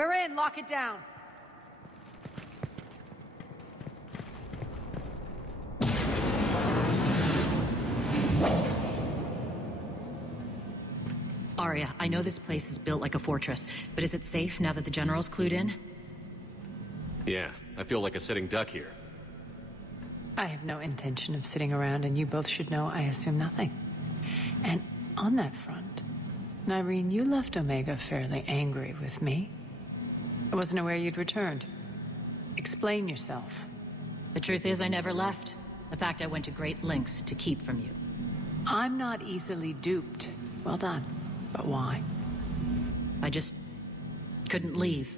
We're in. Lock it down. Arya, I know this place is built like a fortress, but is it safe now that the General's clued in? Yeah, I feel like a sitting duck here. I have no intention of sitting around, and you both should know I assume nothing. And on that front, Nyreen, you left Omega fairly angry with me. I wasn't aware you'd returned. Explain yourself. The truth is I never left. In fact, I went to great lengths to keep from you. I'm not easily duped. Well done. But why? I just couldn't leave.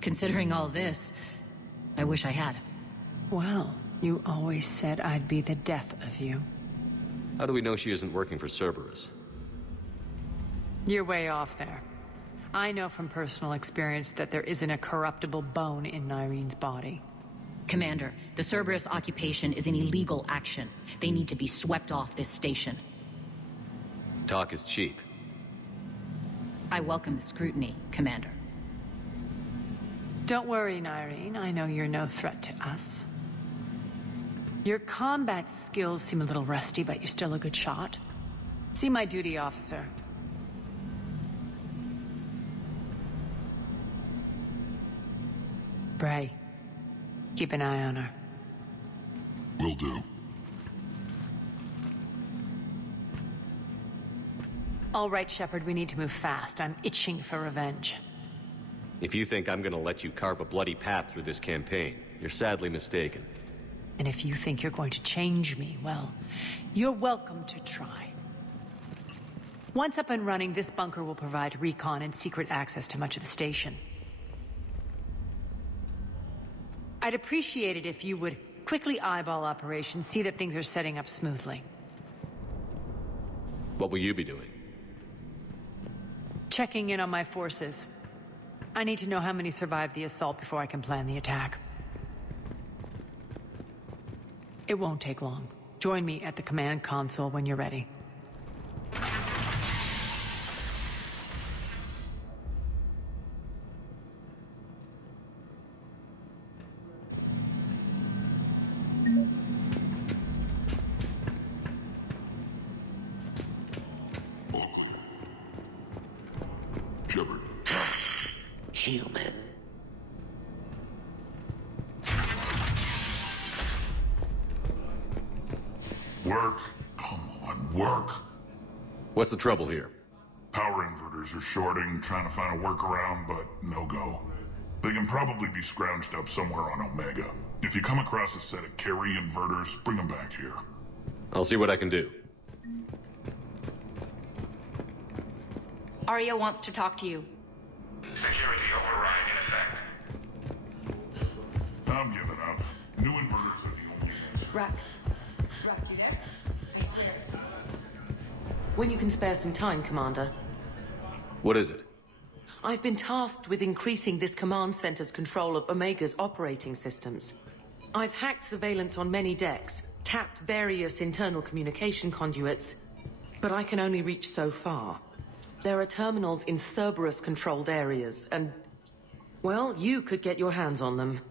Considering all this, I wish I had. Well, you always said I'd be the death of you. How do we know she isn't working for Cerberus? You're way off there. I know from personal experience that there isn't a corruptible bone in Nyreen's body. Commander, the Cerberus occupation is an illegal action. They need to be swept off this station. Talk is cheap. I welcome the scrutiny, Commander. Don't worry, Nyreen. I know you're no threat to us. Your combat skills seem a little rusty, but you're still a good shot. See my duty officer. Bray, keep an eye on her. Will do. All right, Shepard, we need to move fast. I'm itching for revenge. If you think I'm gonna let you carve a bloody path through this campaign, you're sadly mistaken. And if you think you're going to change me, well, you're welcome to try. Once up and running, this bunker will provide recon and secret access to much of the station. I'd appreciate it if you would quickly eyeball operations, see that things are setting up smoothly. What will you be doing? Checking in on my forces. I need to know how many survived the assault before I can plan the attack. It won't take long. Join me at the command console when you're ready. Shepard. Human. Work. Come on, work. What's the trouble here? Power inverters are shorting, trying to find a workaround, but no go. They can probably be scrounged up somewhere on Omega. If you come across a set of carry inverters, bring them back here. I'll see what I can do. Arya wants to talk to you. Security override in effect. I'm giving up. New inverters are the only answer. Rack, you there? I swear. When you can spare some time, Commander. What is it? I've been tasked with increasing this command center's control of Omega's operating systems. I've hacked surveillance on many decks, tapped various internal communication conduits, but I can only reach so far. There are terminals in Cerberus-controlled areas, and, well, you could get your hands on them.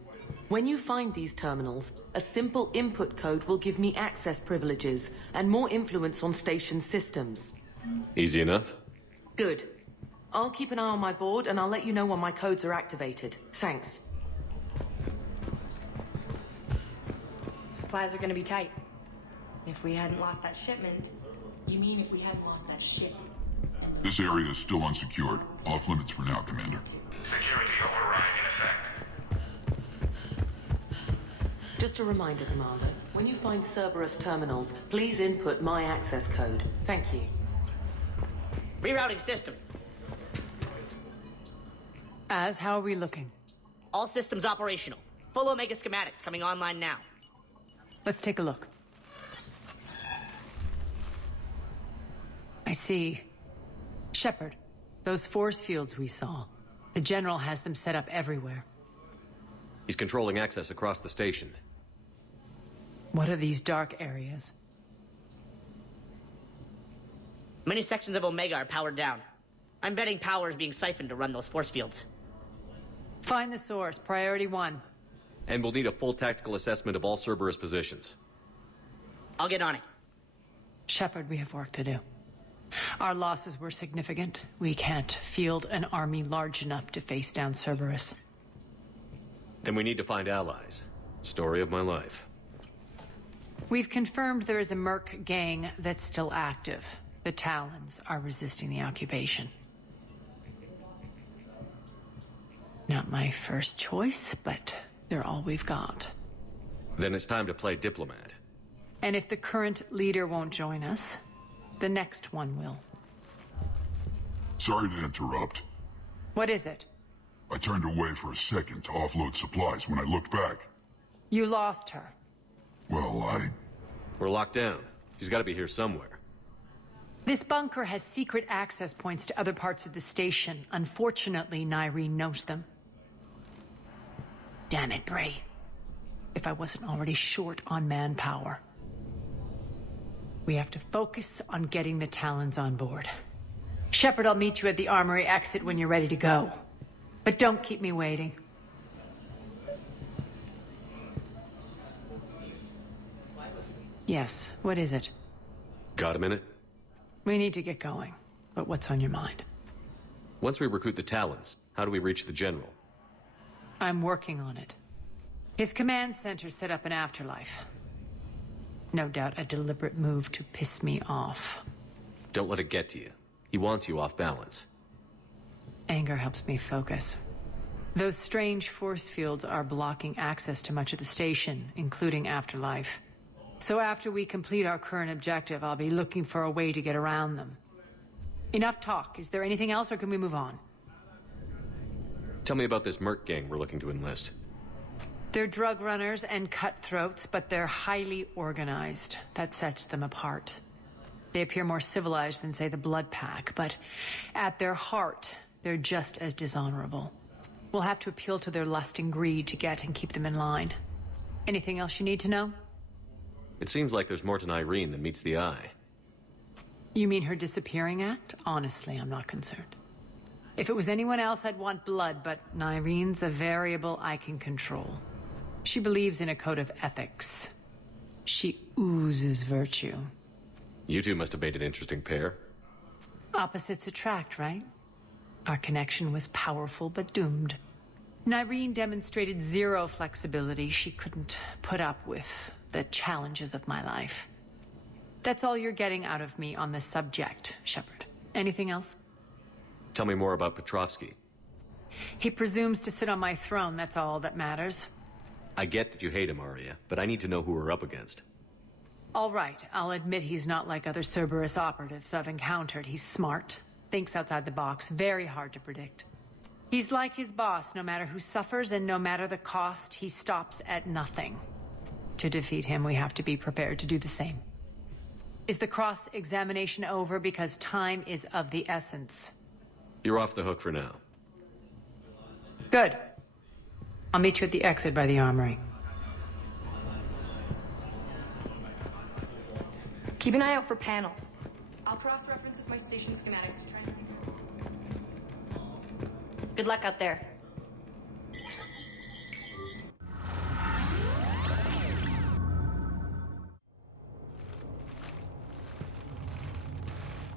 When you find these terminals, a simple input code will give me access privileges and more influence on station systems. Easy enough? Good. I'll keep an eye on my board, and I'll let you know when my codes are activated. Thanks. Supplies are gonna be tight. If we hadn't lost that shipment... You mean if we hadn't lost that shipment? This area is still unsecured. Off limits for now, Commander. Security override in effect. Just a reminder, Commander. When you find Cerberus terminals, please input my access code. Thank you. Rerouting systems. How are we looking? All systems operational. Full Omega schematics coming online now. Let's take a look. I see. Shepard, those force fields we saw. The General has them set up everywhere. He's controlling access across the station. What are these dark areas? Many sections of Omega are powered down. I'm betting power is being siphoned to run those force fields. Find the source, priority 1. And we'll need a full tactical assessment of all Cerberus positions. I'll get on it. Shepard, we have work to do. Our losses were significant. We can't field an army large enough to face down Cerberus. Then we need to find allies. Story of my life. We've confirmed there is a merc gang that's still active. The Talons are resisting the occupation. Not my first choice, but they're all we've got. Then it's time to play diplomat. And if the current leader won't join us, the next one will. Sorry to interrupt. What is it? I turned away for a second to offload supplies. When I looked back, You lost her. well, We're locked down. She's got to be here somewhere. This bunker has secret access points to other parts of the station. Unfortunately, Nyreen knows them. Damn it, Bray. If I wasn't already short on manpower. We have to focus on getting the Talons on board. Shepard, I'll meet you at the armory exit when you're ready to go. But don't keep me waiting. Yes, what is it? Got a minute? We need to get going. But what's on your mind? Once we recruit the Talons, how do we reach the General? I'm working on it. His command center set up an afterlife. No doubt a deliberate move to piss me off. Don't let it get to you. He wants you off balance. Anger helps me focus. Those strange force fields are blocking access to much of the station, including afterlife. So after we complete our current objective, I'll be looking for a way to get around them. Enough talk. Is there anything else, or can we move on? Tell me about this merc gang we're looking to enlist. They're drug runners and cutthroats, but they're highly organized. That sets them apart. They appear more civilized than, say, the Blood Pack, but at their heart, they're just as dishonorable. We'll have to appeal to their lust and greed to get and keep them in line. Anything else you need to know? It seems like there's more to Nyreen than meets the eye. You mean her disappearing act? Honestly, I'm not concerned. If it was anyone else, I'd want blood, but Nyreen's a variable I can control. She believes in a code of ethics. She oozes virtue. You two must have made an interesting pair. Opposites attract, right? Our connection was powerful but doomed. Nyreen demonstrated zero flexibility. She couldn't put up with the challenges of my life. That's all you're getting out of me on this subject, Shepard. Anything else? Tell me more about Petrovsky. He presumes to sit on my throne, that's all that matters. I get that you hate him, Arya, but I need to know who we're up against. All right, I'll admit he's not like other Cerberus operatives I've encountered. He's smart, thinks outside the box, very hard to predict. He's like his boss, no matter who suffers and no matter the cost, he stops at nothing. To defeat him, we have to be prepared to do the same. Is the cross-examination over? Because time is of the essence. You're off the hook for now. Good. I'll meet you at the exit by the armory. Keep an eye out for panels. I'll cross-reference with my station schematics to try and... Good luck out there.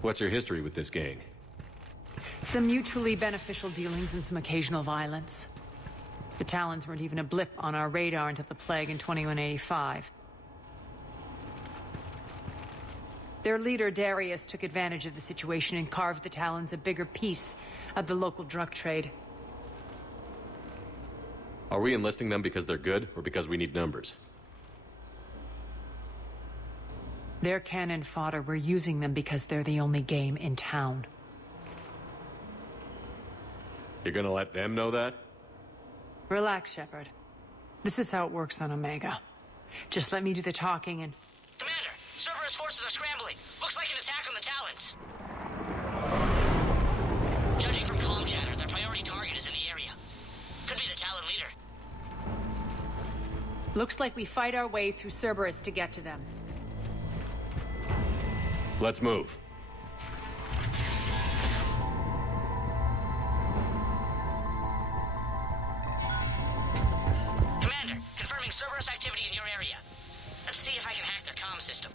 What's your history with this gang? Some mutually beneficial dealings and some occasional violence. The Talons weren't even a blip on our radar until the plague in 2185. Their leader, Darius, took advantage of the situation and carved the Talons a bigger piece of the local drug trade. Are we enlisting them because they're good, or because we need numbers? They're cannon fodder. We're using them because they're the only game in town. You're gonna let them know that? Relax, Shepard. This is how it works on Omega. Just let me do the talking and... Commander, Cerberus forces are scrambling. Looks like an attack on the Talons. Judging from comm chatter, their priority target is in the area. Could be the Talon leader. Looks like we fight our way through Cerberus to get to them. Let's move. Cerberus activity in your area. Let's see if I can hack their comm system.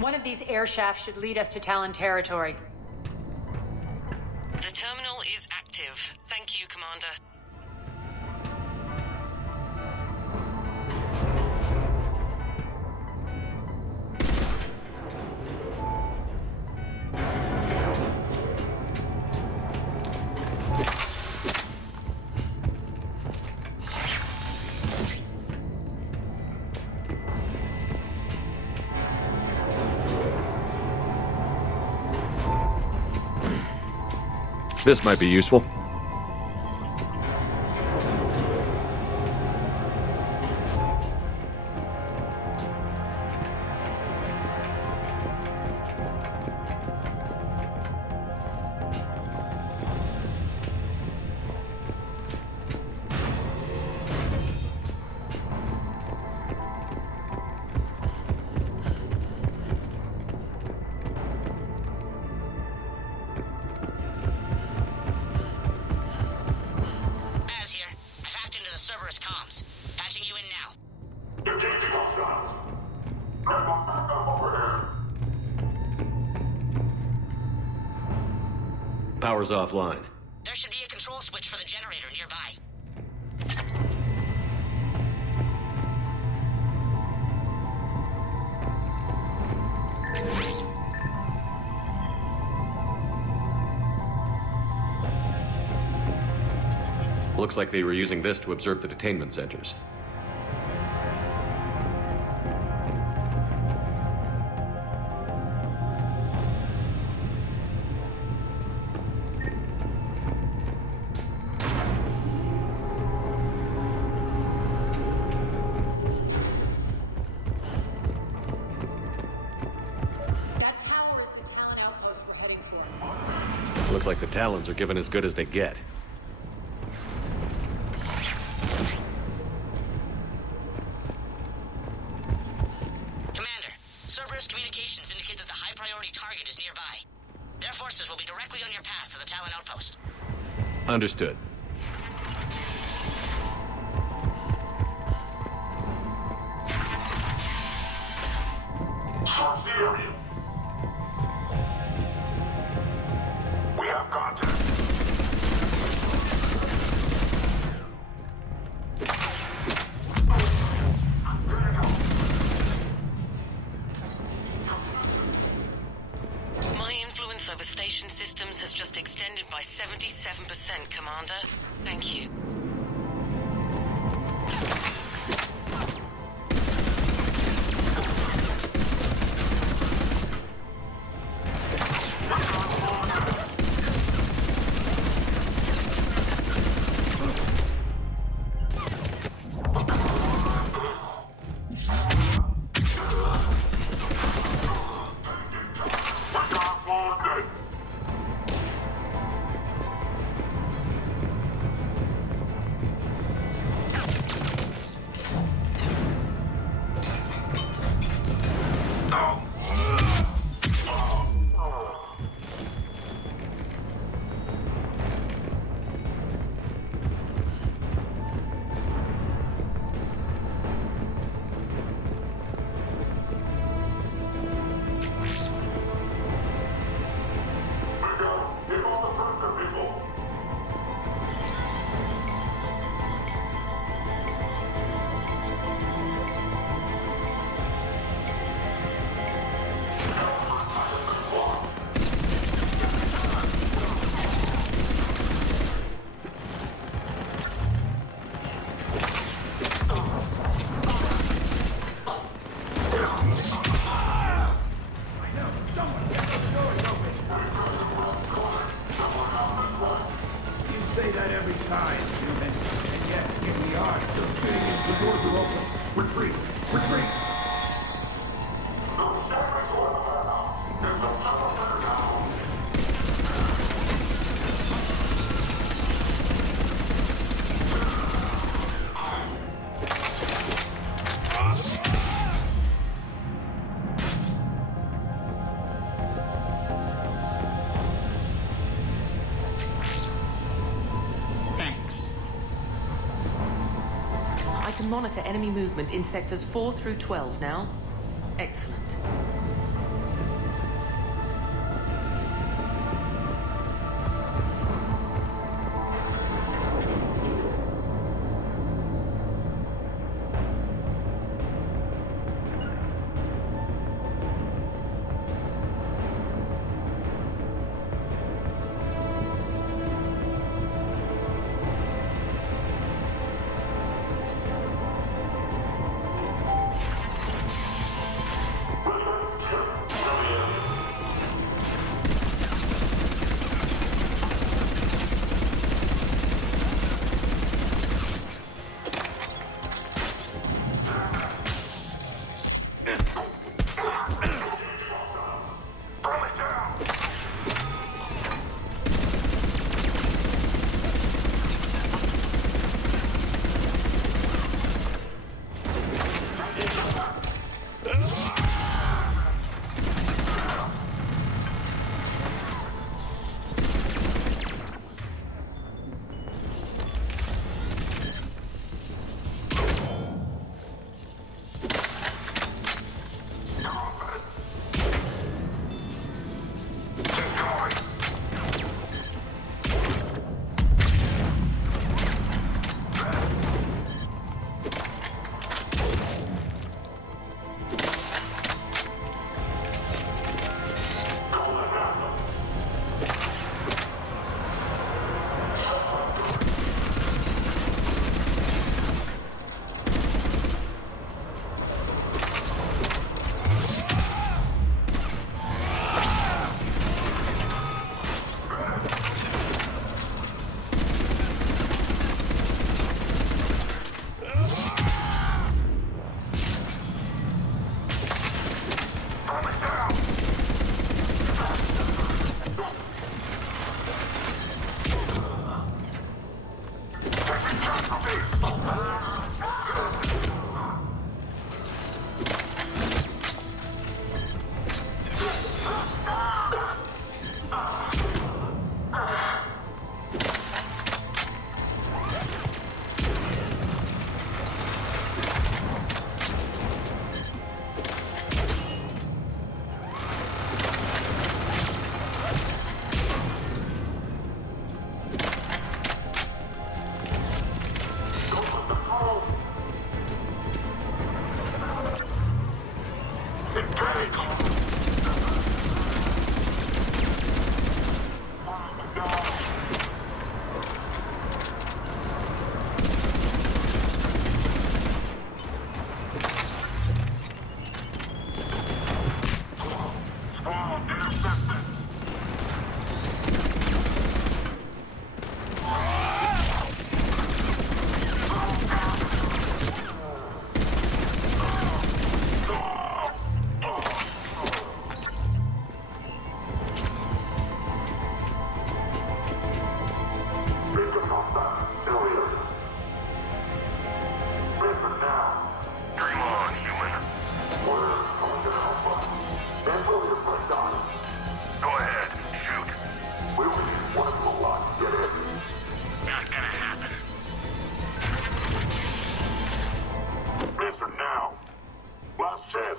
One of these air shafts should lead us to Talon territory. The terminal is active. Thank you, Commander. This might be useful. Cerberus comms. Patching you in now. Power's offline. There should be a control switch for the generator nearby. Looks like they were using this to observe the detainment centers. That tower is the Talon outpost we're heading for. Looks like the Talons are given as good as they get. Cerberus communications indicate that the high-priority target is nearby. Their forces will be directly on your path to the Talon outpost. Understood. Search the area. We have contact. Over station systems has just extended by 77%, Commander. Thank you. to monitor enemy movement in sectors 4 through 12 now. Excellent.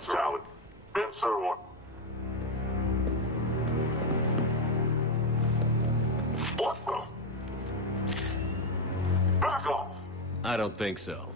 Talon. Answer one. What the? Back off! I don't think so.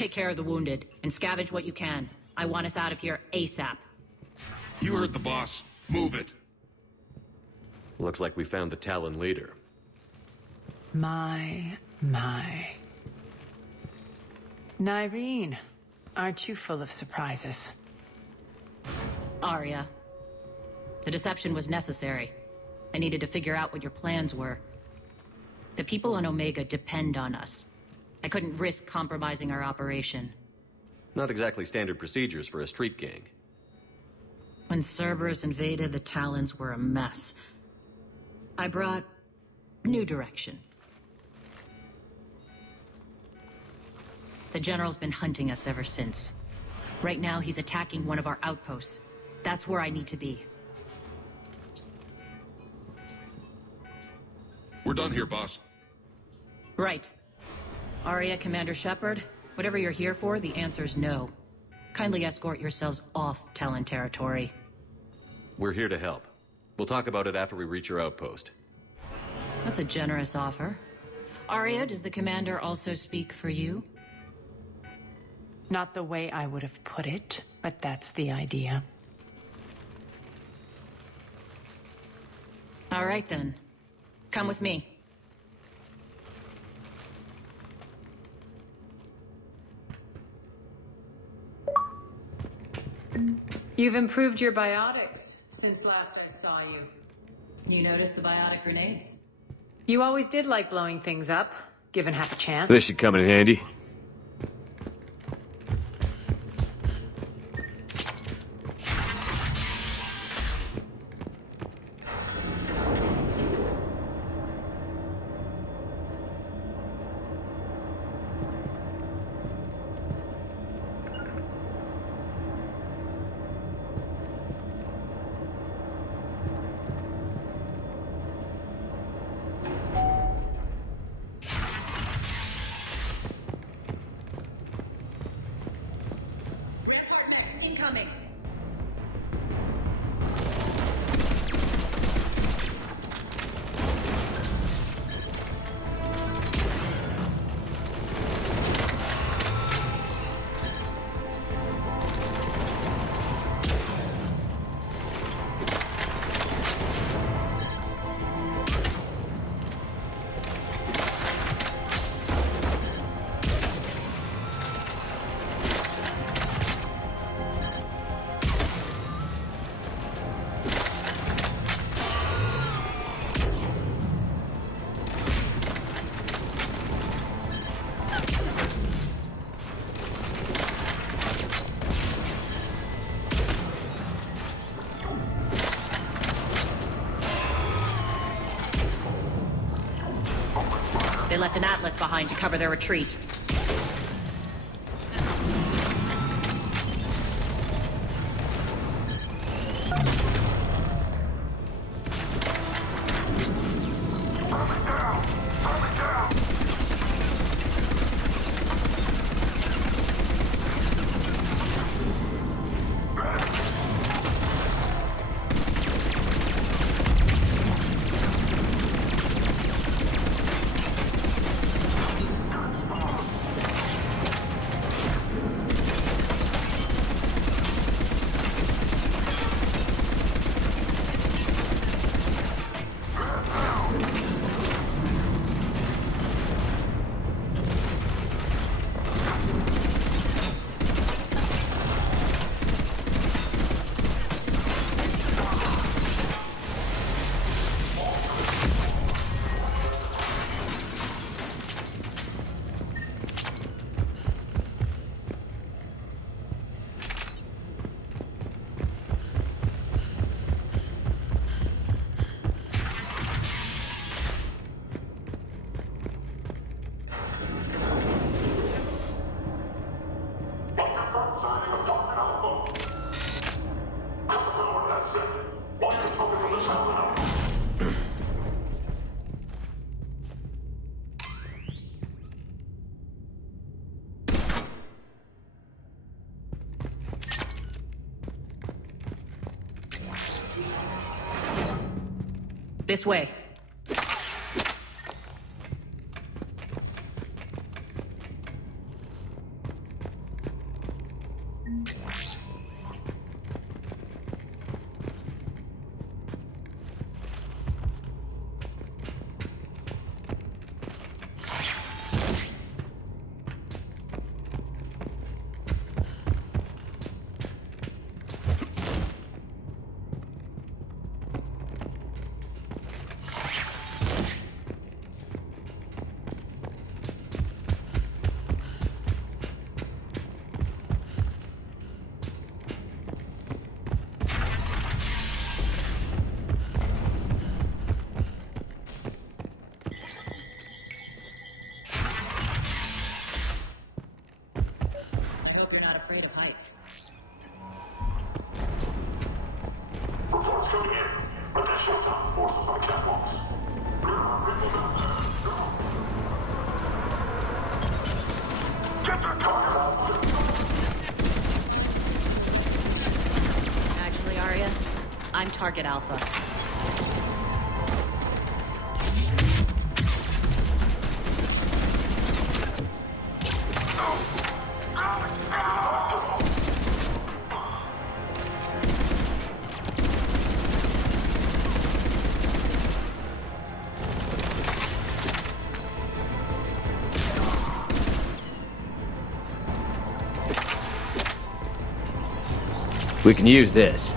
Take care of the wounded, and scavenge what you can. I want us out of here ASAP. You heard the boss. Move it. Looks like we found the Talon leader. My. Nyreen, aren't you full of surprises? Arya. The deception was necessary. I needed to figure out what your plans were. The people on Omega depend on us. I couldn't risk compromising our operation. Not exactly standard procedures for a street gang. When Cerberus invaded, the Talons were a mess. I brought new direction. The General's been hunting us ever since. Right now, he's attacking one of our outposts. That's where I need to be. We're done here, boss. Right. Aria, Commander Shepard, whatever you're here for, the answer's no. Kindly escort yourselves off Talon territory. We're here to help. We'll talk about it after we reach your outpost. That's a generous offer. Aria, does the Commander also speak for you? Not the way I would have put it, but that's the idea. All right, then. Come with me. You've improved your biotics since last I saw you. You noticed the biotic grenades? You always did like blowing things up, given half a chance. This should come in handy. Incoming! They left an atlas behind to cover their retreat. This way. afraid of heights. Reports coming in. Additional task forces on the catwalks. Get the target out! Actually, Arya, I'm target Alpha. We can use this.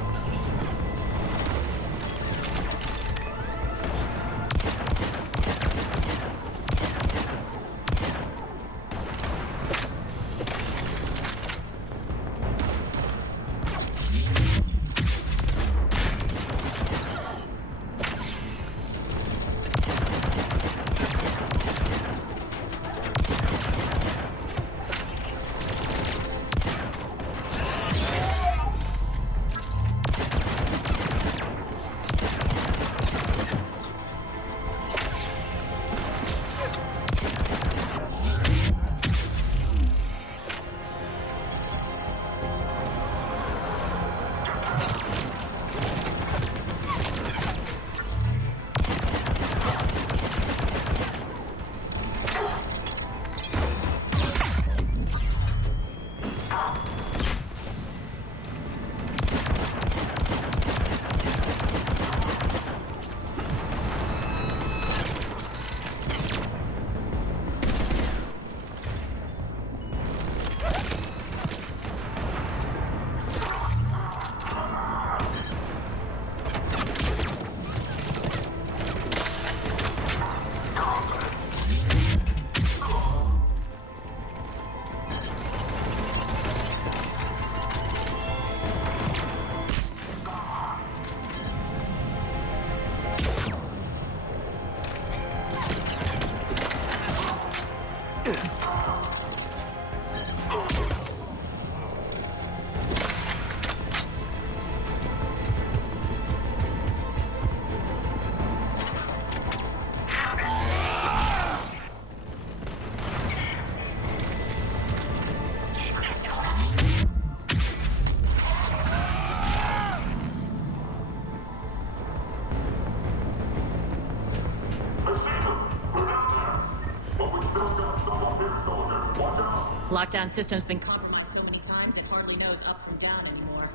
Lockdown system's been compromised so many times it hardly knows up from down anymore.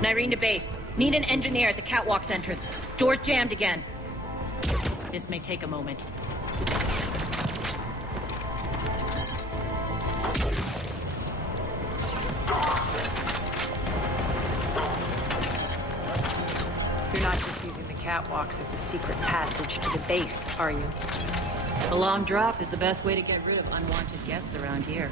Nyreen to base. Need an engineer at the catwalk's entrance. Door's jammed again. This may take a moment. You're not just using the catwalks as a secret passage to the base, are you? A long drop is the best way to get rid of unwanted guests around here.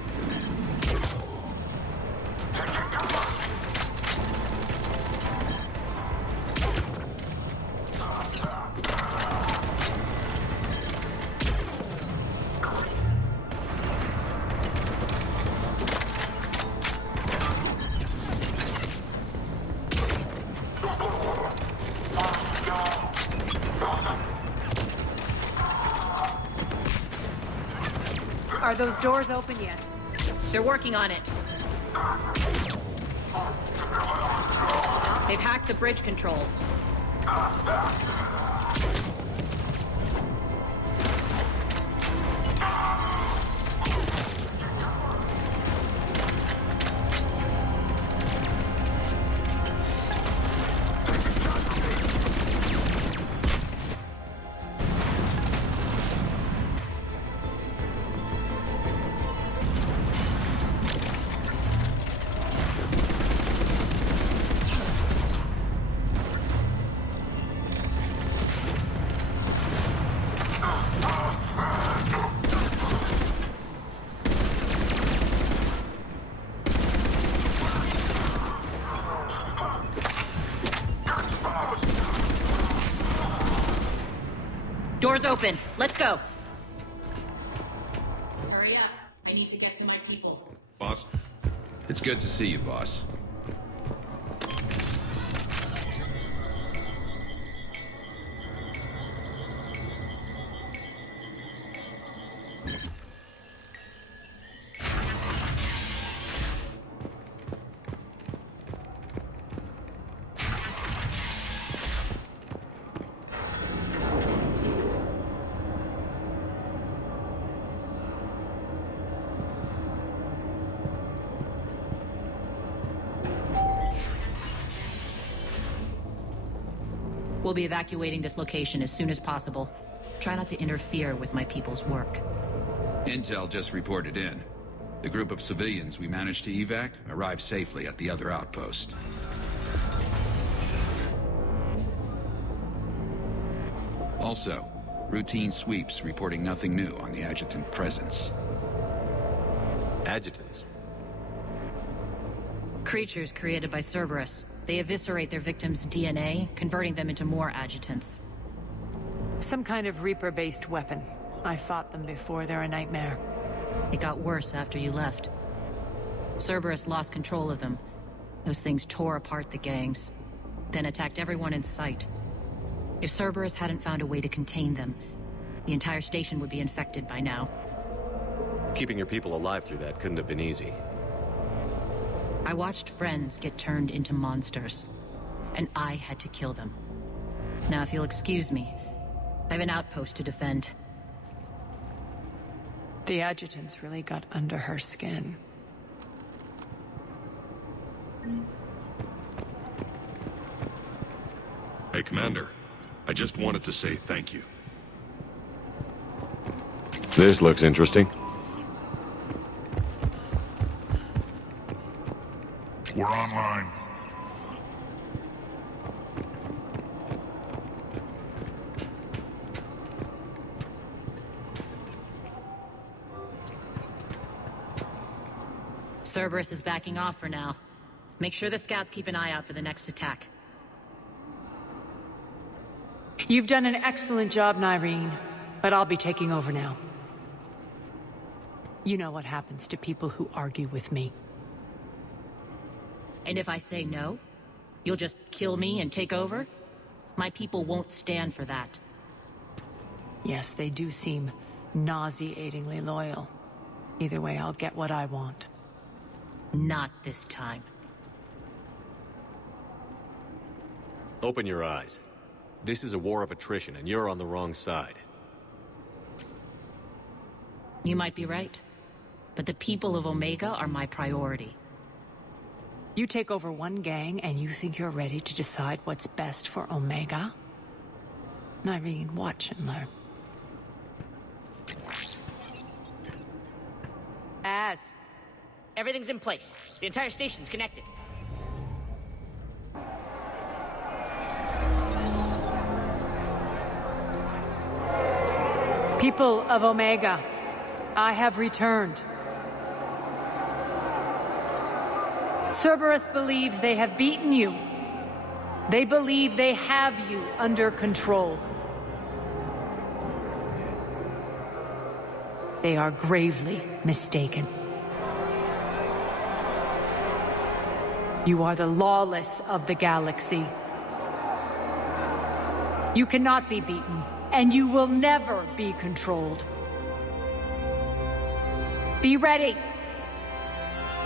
Are those doors open yet? They're working on it. They've hacked the bridge controls. Doors open. Let's go. Hurry up. I need to get to my people. Boss? It's good to see you, boss. We'll be evacuating this location as soon as possible. Try not to interfere with my people's work. Intel just reported in. The group of civilians we managed to evac arrived safely at the other outpost. Also, routine sweeps reporting nothing new on the adjutant presence. Adjutants? Creatures created by Cerberus. They eviscerate their victims' DNA, converting them into more adjutants. Some kind of Reaper-based weapon. I fought them before, they're a nightmare. It got worse after you left. Cerberus lost control of them. Those things tore apart the gangs, then attacked everyone in sight. If Cerberus hadn't found a way to contain them, the entire station would be infected by now. Keeping your people alive through that couldn't have been easy. I watched friends get turned into monsters, and I had to kill them. Now, if you'll excuse me, I have an outpost to defend. The adjutants really got under her skin. Hey, Commander. I just wanted to say thank you. This looks interesting. We're online. Cerberus is backing off for now. Make sure the scouts keep an eye out for the next attack. You've done an excellent job, Nyreen, but I'll be taking over now. You know what happens to people who argue with me. And if I say no, you'll just kill me and take over? My people won't stand for that. Yes, they do seem nauseatingly loyal. Either way, I'll get what I want. Not this time. Open your eyes. This is a war of attrition, and you're on the wrong side. You might be right, but the people of Omega are my priority. You take over one gang, and you think you're ready to decide what's best for Omega? Nyreen, watch and learn. Everything's in place. The entire station's connected. People of Omega, I have returned. Cerberus believes they have beaten you. They believe they have you under control. They are gravely mistaken. You are the lawless of the galaxy. You cannot be beaten, and you will never be controlled. Be ready.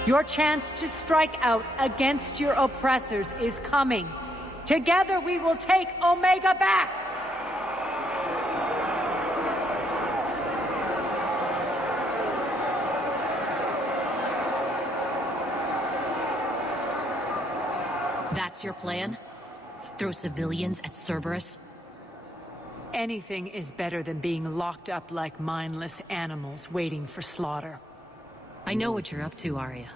Your chance to strike out against your oppressors is coming. Together we will take Omega back! That's your plan? Throw civilians at Cerberus? Anything is better than being locked up like mindless animals waiting for slaughter. I know what you're up to, Arya.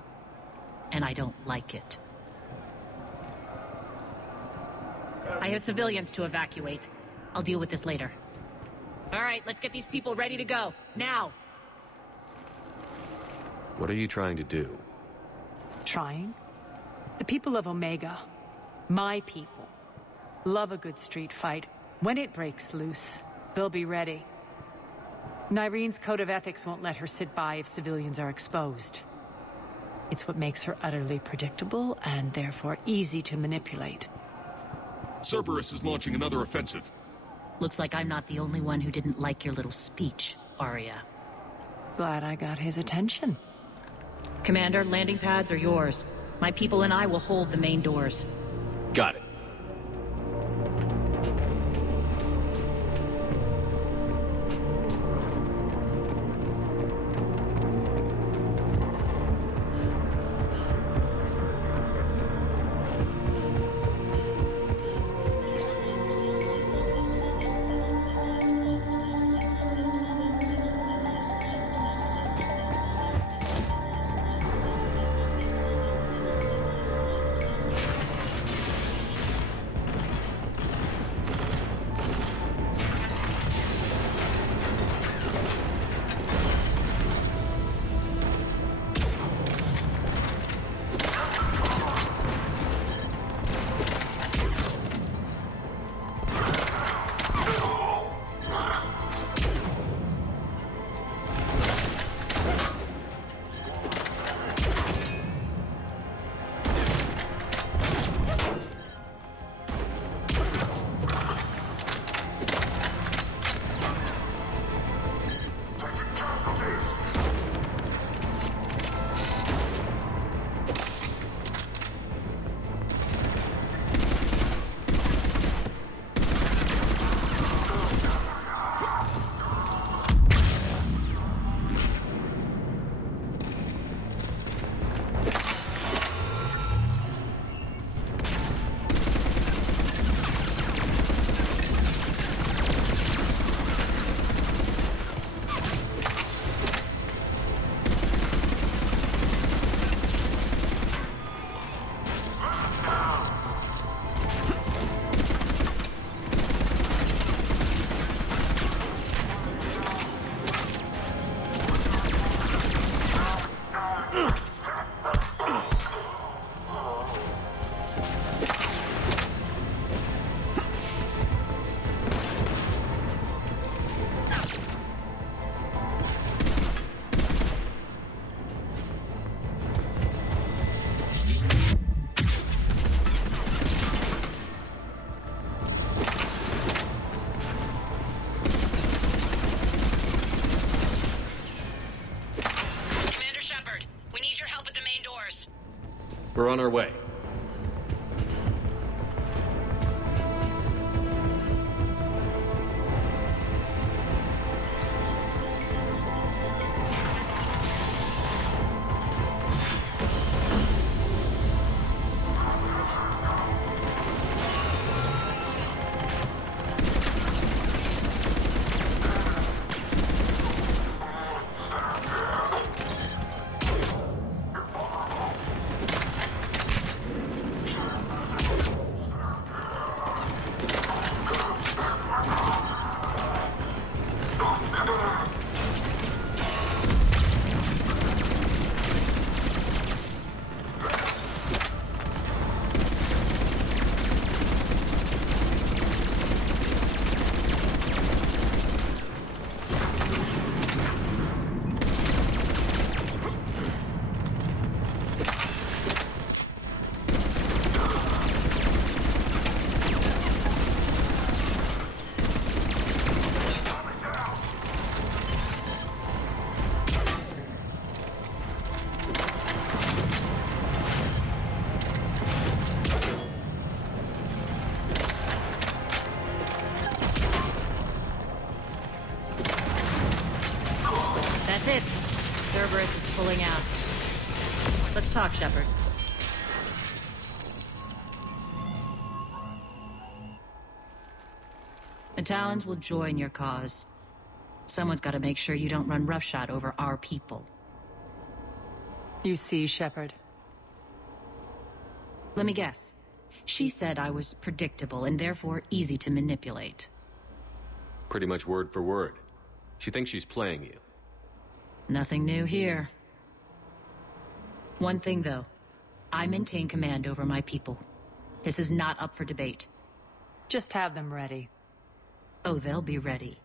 And I don't like it. I have civilians to evacuate. I'll deal with this later. All right, let's get these people ready to go. Now! What are you trying to do? Trying? The people of Omega, my people, love a good street fight. When it breaks loose, they'll be ready. Nyrene's code of ethics won't let her sit by if civilians are exposed. It's what makes her utterly predictable and therefore easy to manipulate. Cerberus is launching another offensive. Looks like I'm not the only one who didn't like your little speech, Arya. Glad I got his attention. Commander, landing pads are yours. My people and I will hold the main doors. Got it. We're on our way. That's it. Cerberus is pulling out. Let's talk, Shepard. The Talons will join your cause. Someone's got to make sure you don't run roughshod over our people. You see, Shepard? Let me guess. She said I was predictable and therefore easy to manipulate. Pretty much word for word. She thinks she's playing you. Nothing new here. One thing, though. I maintain command over my people. This is not up for debate. Just have them ready. Oh, they'll be ready.